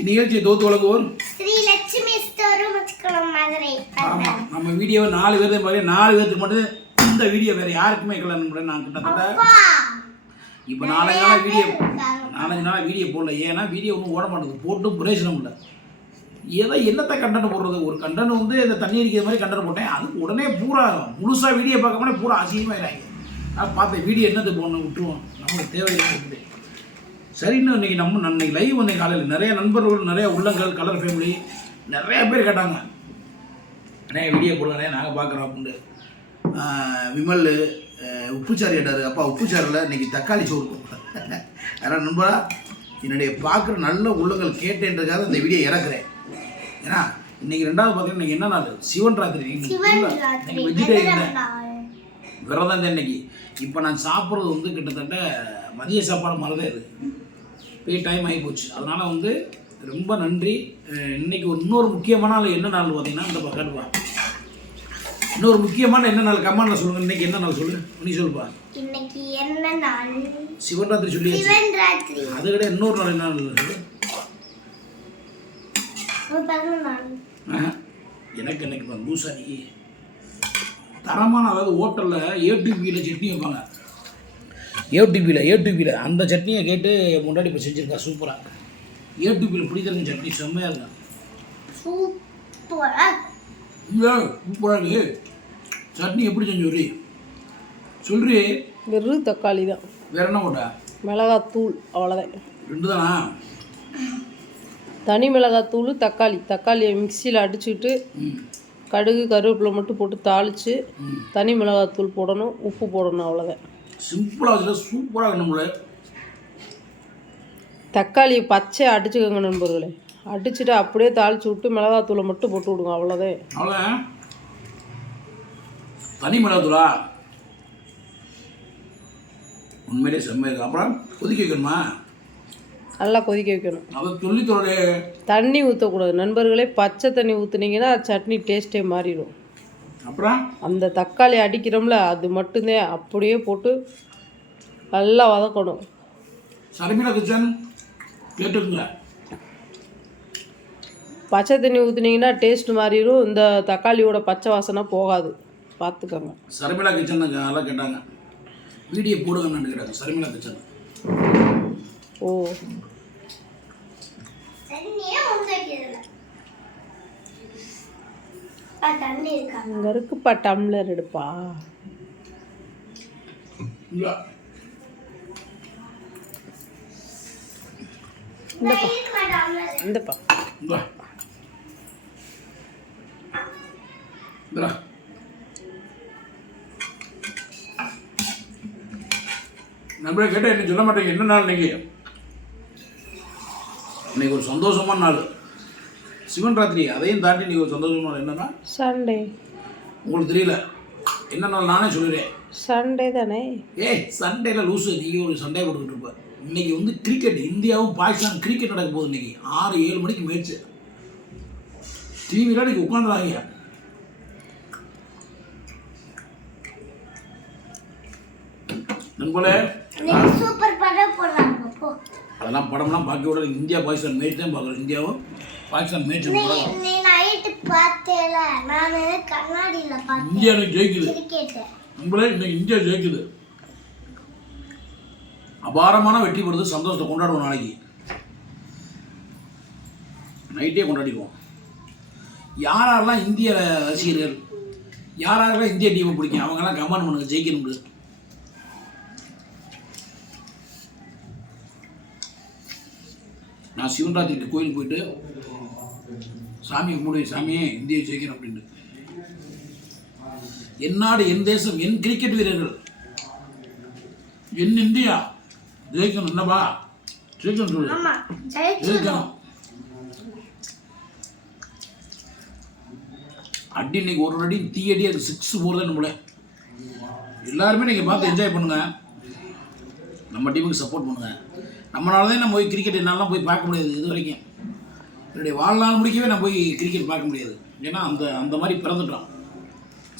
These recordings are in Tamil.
இந்நிகழ்ச்சியை தொகுத்து வழங்குவோர் ஸ்ரீ லட்சுமி ஸ்டோர் முச்சுக்குளம் மதுரை. ஆமாம், நம்ம வீடியோவை 4 பேர் மாதிரி 4 பேருக்கு மட்டும் இந்த வீடியோ வேறு யாருக்குமே இருக்கல. நான் கிட்டத்தட்ட இப்போ 4 நாள் வீடியோ போடல. ஏன்னா வீடியோ ஒன்றும் ஓட மாட்டேங்குது, போட்டும் பிரயோஜனம் இல்லை. ஏதோ என்னத்தை கண்டென்ட் போடுறது, ஒரு கண்டென்ட் வந்து இந்த தண்ணி அடிக்கிற மாதிரி கண்டென்ட் போட்டேன், அதுக்கு உடனே பூரா முழுசாக வீடியோ பார்க்க போனே பூரா அசிங்கமாயிடாங்க. நான் பார்த்தேன் வீடியோ என்னது போடணும், விட்டுருவோம், நமக்கு தேவையில்லை. சரின்னு இன்னைக்கு லைவ் வந்தேன் காலையில். நிறைய நண்பர்கள், நிறைய உள்ளங்கள், கலர் ஃபேமிலி நிறைய பேர் கேட்டாங்க, நிறைய வீடியோ போடுவானே நாங்கள் பார்க்குறோம் அப்படின்ட்டு. விமல் உப்புச்சாறு கேட்டார். அப்பா உப்புச்சாரில் இன்றைக்கி தக்காளி சோறு யாராவது நண்பரா என்னுடைய பார்க்குற நல்ல உள்ளங்கள் கேட்டேன்றதுக்காக இந்த வீடியோ இறக்குறேன். ஏன்னா இன்றைக்கி 2வது பார்த்தீங்கன்னா இன்றைக்கி என்ன நாள், சிவன் ராத்திரி. வெஜிடேரியன் விரதம் தான் இன்னைக்கு. இப்போ நான் சாப்பிட்றது வந்து கிட்டத்தட்ட மதிய சாப்பாடு மாதிரிதான் இது. போய் டைம் ஆகி போச்சு. அதனால் வந்து ரொம்ப நன்றி. இன்றைக்கி இன்னொரு முக்கியமான நாள் என்ன நாள் பார்த்தீங்கன்னா, இந்த பக்கத்துப்பா இன்னொரு முக்கியமான என்ன நாள் கமெண்ட்ல சொல்லுங்க. இன்னைக்கு என்ன நாள் சொல்லு, நீ சொல்லுப்பா. இன்னைக்கு என்ன நாள்? சிவராத்திரி சொல்லி. சிவராத்திரி. அது கிட்ட இன்னொரு நாள் என்ன நாள் சொல்லு. எனக்கு இன்னைக்கு பூசாரி தரமான, அதாவது ஹோட்டலில் ஏடிபியில் சட்னி வைப்பாங்க. ஏடிபியில் அந்த சட்னியை கேட்டு முன்னாடி இப்போ செஞ்சுருக்கா சூப்பராக. ஏடிபியில் பிடிக்கிறங்க சட்னி செம்மையாக இருக்கா. சூப்பராக இருக்கு. சட்னி எப்படி செஞ்சு சொல்றி? வெறும் தக்காளி தான், வேற என்ன போட்டா? மிளகாத்தூள், அவ்வளோதான். 2 தானா? தனி மிளகாத்தூள், தக்காளியை மிக்சியில் அடிச்சுட்டு கடுகு கருவேப்பிலை மட்டும் போட்டு தாளித்து தனி மிளகாத்தூள் போடணும், உப்பு போடணும், அவ்வளோதான். சிம்பிளாக வச்சுட்டு சூப்பராக நம்மள. தக்காளியை பச்சை அடிச்சுக்கோங்க நண்பர்களே. அடிச்சுட்டு அப்படியே தாளித்து விட்டு மிளகாத்தூளை மட்டும் போட்டு விடுங்க, அவ்வளோதான். அவ்வளோ தனி மிளகாத்தூளா? உண்மையிலே செம்மையாக இருக்கு. அப்புறம் கொதிக்க வைக்கணுமா? நல்லா கொதிக்க வைக்கணும். அதை சொல்லித்தோட. தண்ணி ஊற்றக்கூடாது நண்பர்களே. பச்சை தண்ணி ஊற்றுனீங்கன்னா சட்னி டேஸ்ட்டே மாறிடும். அப்புறம் அந்த தக்காளி அடிக்கிறோம்ல, அது மட்டும்தான் அப்படியே போட்டு நல்லா வதக்கணும். சர்மிளா கிச்சன் கேட்டுருங்க. பச்சை தண்ணி ஊற்றுனீங்கன்னா டேஸ்ட் மாறிடும், இந்த தக்காளியோட பச்சை வாசனை போகாது, பார்த்துக்கோங்க. சர்மிளா கிச்சன் நல்லா கேட்டாங்க, வீடியோ போடுங்கன்னு கேட்டாங்க. சர்மிளா கிச்சன். ஓ அங்கே இருக்குப்பா, டம்ளர் எடுப்பா. இந்தப்பா நம்மளே கேட்டால் என்ன சொல்ல மாட்டேங்க. என்ன நாள் இன்னைக்கு ஒரு சந்தோஷமான நாள், சிவன் ராத்திரி. அதையும் தாண்டி இன்னைக்கு ஒரு சந்தோஷமான நாள். என்னன்னா சண்டே. உங்களுக்கு தெரியல என்ன நாள், நானே சொல்லிடுறேன். சண்டே தானே? சண்டேல லூஸு, நீங்கள் ஒரு சண்டே கொடுத்துட்டு இருப்ப. இன்னைக்கு வந்து கிரிக்கெட், இந்தியாவும் பாகிஸ்தான் கிரிக்கெட் நடக்க போகுது. இன்னைக்கு 6-7 மணிக்கு மேட்ச்சு. டிவியில் இன்னைக்கு உட்காந்துறாங்க. நண்பர்களே, அதெல்லாம் படம்லாம் பார்க்க விட இந்தியா பாகிஸ்தான் மேட்ச் தான் பார்க்குறோம். இந்தியாவும் பாகிஸ்தான் மேட்ச் இந்தியா ஜெயிக்குது. நண்பர்களே, இன்னைக்கு இந்தியா ஜெயிக்குது. அபாரமான வெற்றி பெறுது. சந்தோஷத்தை கொண்டாடுவோம். நாளைக்கு நைட்டே கொண்டாடிக்குவோம். யாரெல்லாம் இந்திய ரசிகர்கள், யாரெல்லாம் இந்திய டீமை பிடிக்கும், அவங்கெல்லாம் கமெண்ட் பண்ணுங்க, ஜெயிக்கணும். நான் சிவன்ராத்திரி கோயிலுக்கு போயிட்டு சாமி கும்பிடுவே, சாமியே இந்தியா ஜெயிக்கணும் அப்படின்ட்டு. என் நாடு, என் தேசம், என் கிரிக்கெட் வீரர்கள், என் இந்தியா ஜெயிக்கணும். என்னப்பா ஜெயிக்கணும் சொல்லு, ஜெயிக்கணும். அடி இன்னைக்கு ஒரு அடி தீயடி, அது 6 போகிறதா நம்மள. எல்லாருமே நீங்கள் பார்த்து என்ஜாய் பண்ணுங்க, நம்ம டீமுக்கு சப்போர்ட் பண்ணுங்க. நம்மளால தான் நம்ம போய் கிரிக்கெட் என்னாலாம் போய் பார்க்க முடியாது. இது வரைக்கும் என்னுடைய வாழ்நாள் முடிக்கவே நான் போய் கிரிக்கெட் பார்க்க முடியாது. ஏன்னா அந்த மாதிரி பிறந்துட்டோம்.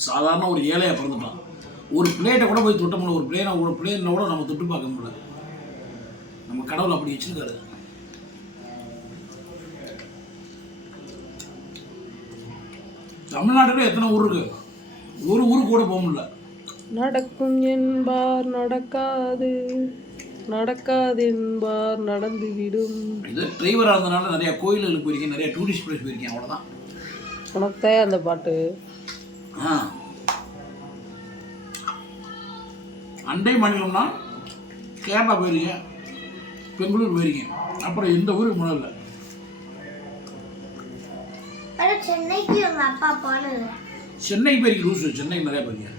சாதாரண ஒரு ஏழையாக பிறந்துட்டோம். ஒரு பிளேட்டை கூட போய் தொட்ட முடியல. ஒரு பிளேனை கூட நம்ம தொட்டு பார்க்க முடியாது. நம்ம கடவுள் அப்படி வச்சுருக்காரு. தமிழ்நாட்டில் எத்தனை ஊர் இருக்கு, ஒரு ஊருக்கு கூட போக முடியல. நடக்கும் என்பார் நடக்காது, நடக்காது என்பார் நடந்து விடும். இது டிரைவராக இருந்தனால நிறைய கோயில்களுக்கு போயிருக்கேன், நிறைய டூரிஸ்ட் பிளேஸ் போயிருக்கேன், அவ்வளோதான். உனக்கு அந்த பாட்டு அண்டை மாநிலம்னா கேரளா போயிருக்கேன், பெங்களூர் போயிருக்கேன், அப்புறம் எந்த ஊருக்கு போனதில்லை. சென்னைக்கு உங்க அப்பா போனது. சென்னை போயிருக்கேன், லூசு. சென்னை நிறைய போயிருக்கேன்.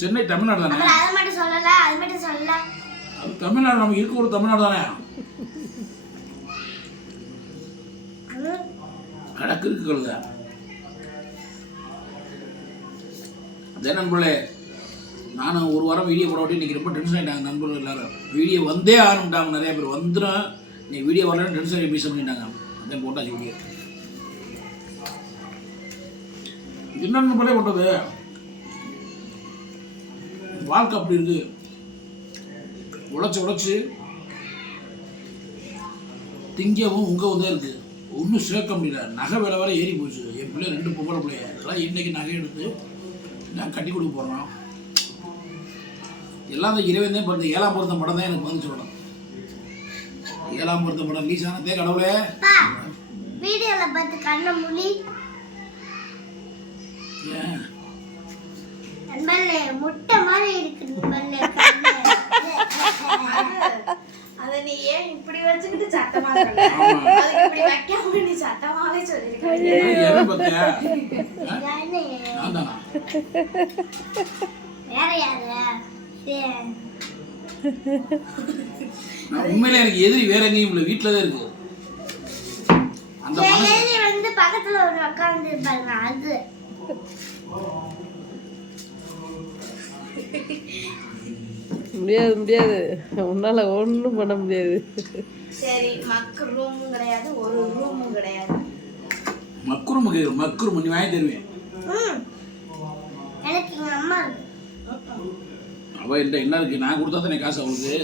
சென்னை தமிழ்நாடு தானே. அது மட்டும் சொல்லல, அது மட்டும் சொல்லல. அது தமிழ்நாடு, நம்ம இருக்க ஒரு தமிழ்நாடு தானே. கடக்கு இருக்கு கழுத. அதே நண்பர்களே, நானும் ஒரு வாரம் வீடியோ போட விட்டு இன்றைக்கி ரொம்ப டென்ஷன் ஆகிட்டாங்க நண்பர்கள் எல்லாரும். வீடியோ வந்தே ஆரம்பிட்டாங்க, நிறைய பேர் வந்துடும் நீ வீடியோ வரலன்னு டென்ஷன் ஆகி பேச பண்ணிட்டாங்க. அதே போட்டாச்சு வீடியோ. என்ன நண்பர்களே பண்ணுறது, வாழ்க்கை அப்படி இருக்கு. உழைச்சி திங்கவும் உங்க தான் இருக்கு, ஒன்றும் சேர்க்க முடியல. நகை விலை வேற ஏறி போச்சு. என் பிள்ளை 2 பொம்பளை பிள்ளைய, இதெல்லாம் இன்னைக்கு நகை எடுத்து நான் கட்டி கொடுக்க போகிறோம். எல்லாம் அந்த இறைவன் தான் பிறந்த 7ஆம் பொருத்தம் படம் தான் எனக்கு வந்து சொல்லணும். 7ஆம் பொருத்தம் படம் ரிலீஸ் ஆனதே கடவுளே. வீடியோல பார்த்து கண்ண முழி நண்பர்களே, முட்டை மாதிரி இருக்கு நண்பர்களே. அத நீ ஏன் இப்படி வச்சுக்கிட்டு சத்தமா சொல்ற? அதுக்கு இப்படி வைக்காம நீ சத்தமாவே சொல்லிருக்க. வேற யாரு? உண்மையில எனக்கு எதிரி வேற எங்கேயும் இல்லை, வீட்டில தான் இருக்கு. அந்த எதிரி வந்து பக்கத்துல ஒரு உட்கார்ந்து இருப்பாங்க. அது முடியாது, உன்னால ஒன்றும் பண்ண முடியாது. சரி, மக்கு ரூமும் கிடையாது, ஒரு ரூமும் கிடையாது. மக்குரும் நீ வாங்கி தருவேன். எனக்கு எங்க அம்மா அவ என்ன இருக்கு, நான் கொடுத்தா தானே காசு அவளுக்கு.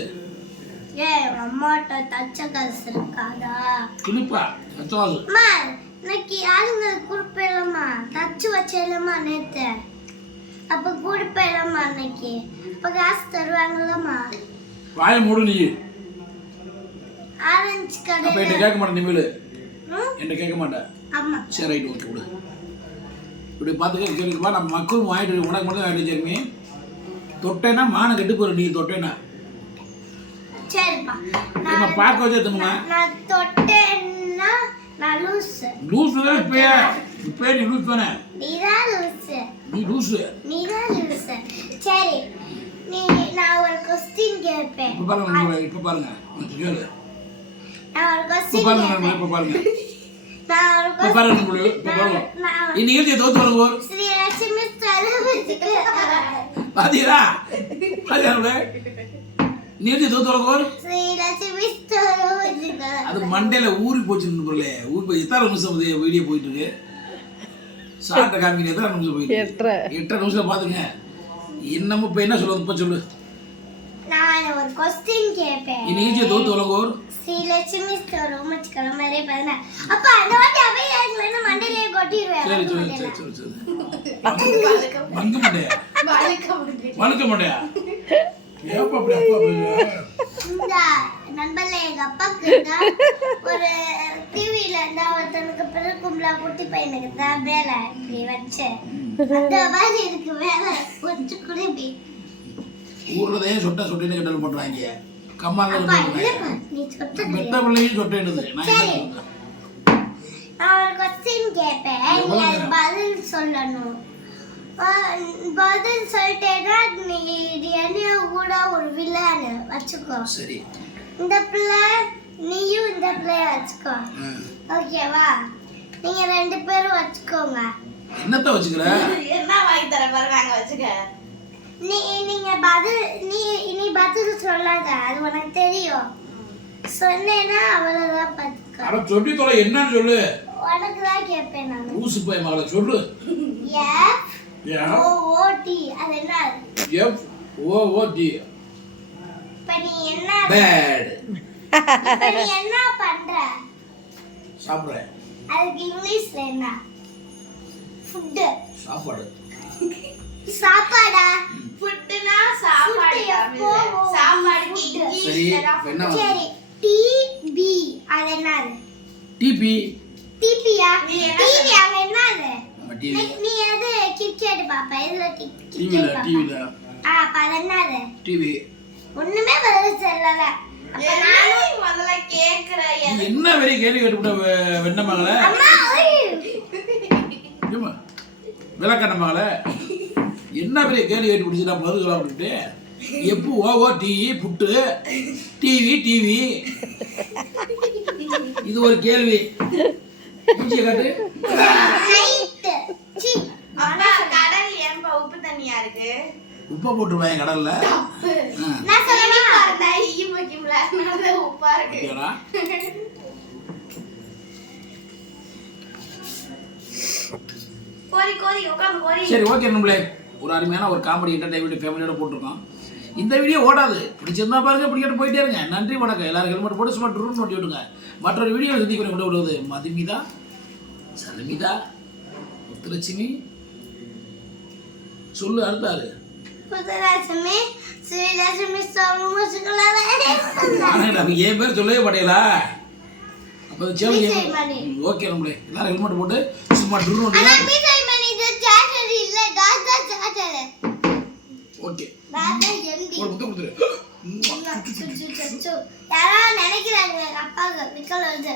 அம்மாட்ட தச்ச காசு இருக்காதா? கிளிப்பா தச்சவாசு. அம்மா இன்னைக்கு ஆளுங்க கொடுப்பேலம்மா, தச்சு வச்சேலம்மா நேத்து. அப்ப கொடுப்பேலம்மா அன்னைக்கு. அப்ப காசு தருவாங்கல்லம்மா. வாய மூடு நீ. ஆரஞ்சு கடை. அப்ப என்ன கேட்க மாட்டேன் நிமிலு. என்ன கேட்க மாட்டேன். ஆமா. சரி ரைட், ஓகே விடு. இப்படி பார்த்துக்க கேட்குமா, நம்ம மக்கள் வாங்கிட்டு உனக்கு மட்டும் வாங்கிட்டு ஜெர்மி. தொட்டேன்னா மான கெட்டு போற, நீ தொட்டேன்னா. சரிப்பா. நம்ம பார்க்க வச்சா தங்குமா. நான் தொட்டேன்னா நான் லூஸ். லூஸ் தான் இப்பயே நீ லூஸ் தானே. நீதான் லூஸ். நீ லூஸ். நீதான் லூஸ். சரி, நான் ஒரு क्वेश्चन கேட்பேன். இப்ப பாருங்க கேளு. நான் ஒரு क्वेश्चन இப்ப பாருங்க நான் ஒரு இப்ப பாருங்க. இன்னைக்கு எழுதிய தோத்து வருங்க. ஸ்ரீ லட்சுமி சரவத்துக்கு பாதிரா நீ எழுதிய தோத்து வருங்க. ஸ்ரீ லட்சுமி சரவத்துக்கு அது மண்டையில ஊறி போச்சு நண்பர்களே. ஊறி போய் எத்தனை நிமிஷம் வீடியோ போயிட்டு இருக்கு. சாட்ட காமிக்க எத்தனை நிமிஷம் போயிட்டு 8 நிமிஷம் பாத்துங்க. என்னமோ இப்ப என்ன சொல்லுவது, இப்ப சொல்லு. நான் ஒரு क्वेश्चन கேட்பேன். நீ எழுதிய தோத்து வருங்க. ஸ்ரீ லட்சுமி ஸ்டோர் கிளம்பறே பாருங்க. அப்ப அந்த வாட்டி அப்படியே என்ன மண்டையிலே கொட்டிடுவேன். சரி மங்க மாட்டேயா வழுக்க மாட்டேயா. ஏப்பா அப்படி இந்த நண்பர்ல எங்க அப்பாக்கு ஒரு டிவில இருந்தா ஒருத்தனுக்கு பிறக்கும்ல குட்டி பையனுக்கு தான் வேலை இப்படி வச்சு அந்த மாதிரி இருக்கு வேலை கொஞ்ச குடிபி ஊர்லதே சொட்டேன்னு கிண்டல் பண்றாங்க. கம்மால நீ சொட்ட மெத்த பிள்ளையும் சொட்டேனுது. நான் ஒரு क्वेश्चन கேட்பேன், நீ அதுக்கு பதில் சொல்லணும். பதில் சொல்லிட்டேன்னா நீ என்னைய கூட ஒரு வில்லன் வச்சுக்கோ. சரி, இந்த பிள்ளை நீயும் இந்த பிள்ளைய வச்சுக்கோ. ஓகேவா? நீங்க 2 பேரும் வச்சுக்கோங்க. என்னத்த வச்சுக்கிற? என்ன வாங்கி தர பாருங்க வச்சுக்க. நீங்க நீ பதில் சொல்லாத, அது உனக்கு தெரியும். சொன்னேன்னா அவ்வளவுதான் பாத்துக்கோ. அட சொல்லி தொலை, என்னன்னு சொல்லு. உனக்கு தான் கேட்பேன் நான். ஊசு போய் மகள சொல்லு. FOOT அது என்ன? FOOT. இப்ப நீ என்ன பேட். இப்ப நீ என்ன பண்ற? சாப்பிடுறேன். அதுக்கு இங்கிலீஷ்ல என்ன? ஃபுட்டு. சாப்பாடு. சாப்பாடா? ஃபுட்னா சாப்பாடு எப்போ? சாப்பாடு சரி என்ன சரி. டிவி அது என்னது? டிபி. டிவியா? நீ என்ன டிவி அங்க என்னது? நம்ம டிவி. நீ எது கிரிக்கெட் பாப்ப? எதுல டிவில கிரிக்கெட் டிவில அப்ப அது என்னது? டிவி. ஒண்ணுமே பதில் சொல்லல. அப்ப நானும் நானும் முதல்ல கேக்குறேன் நீ என்ன பெரிய கேள்வி கேட்டுவிட்ட வெண்ண மகளே? அம்மா ஏம்மா, விளக்கண்ண மகளே என்ன பெரிய கேள்வி கேட்டு பிடிச்சி நான் பதில் அப்படின்ட்டு எப்போ ஓவோ டிவி புட்டு டிவி டிவி இது ஒரு கேள்வி. மூச்சியை காட்டு. நைட் சி அப்பா கடல் ஏன்பா உப்பு தண்ணியா இருக்கு உப்பை போட்டுருவாங்க கடல்ல. நான் சொல்லவா? பாருங்க ஈ வைக்கும்ல அதனால உப்பா இருக்கு ஓகேடா. கோரி கோரி உட்காந்து கோரி சரி ஓகே நம்மளே ஒரு அருமையான ஒரு காமெடி என்டர்டைன்மெண்ட் ஃபேமிலியோட போட்டிருக்கோம். இந்த வீடியோ ஓடாது, பிடிச்சிருந்தா பாருங்க, பிடிக்கிட்டு போயிட்டே இருங்க. நன்றி வணக்கம். எல்லாரும் ஹெல்மெட் போட்டு சும்மா ட்ரூன் நோட்டி விடுங்க. மற்றொரு வீடியோ சந்தி பண்ணி கொண்டு விடுவது மதுமிதா, சலமிதா, முத்துலட்சுமி. சொல்லு அடுத்தாரு. புதுலட்சுமி ஸ்ரீலட்சுமி சோமசுக்கலாவே நம்ம ஏன் பேர் சொல்லவே மாட்டேங்களா? அப்போ சரி விஜய் மணி. ஓகே நம்மளே எல்லாரும் ஹெல்மெட் போட்டு சும்மா ட்ரூன் நோட்டி. ஆனா விஜய் மணி இது சார்ஜர் இல்ல, Tata charger. Okay Tata MD. ஒரு முட்டை கொடுத்துரு. யாரோ நினைக்கிறாங்க அப்பாவுக்கு நிக்கல் வருது.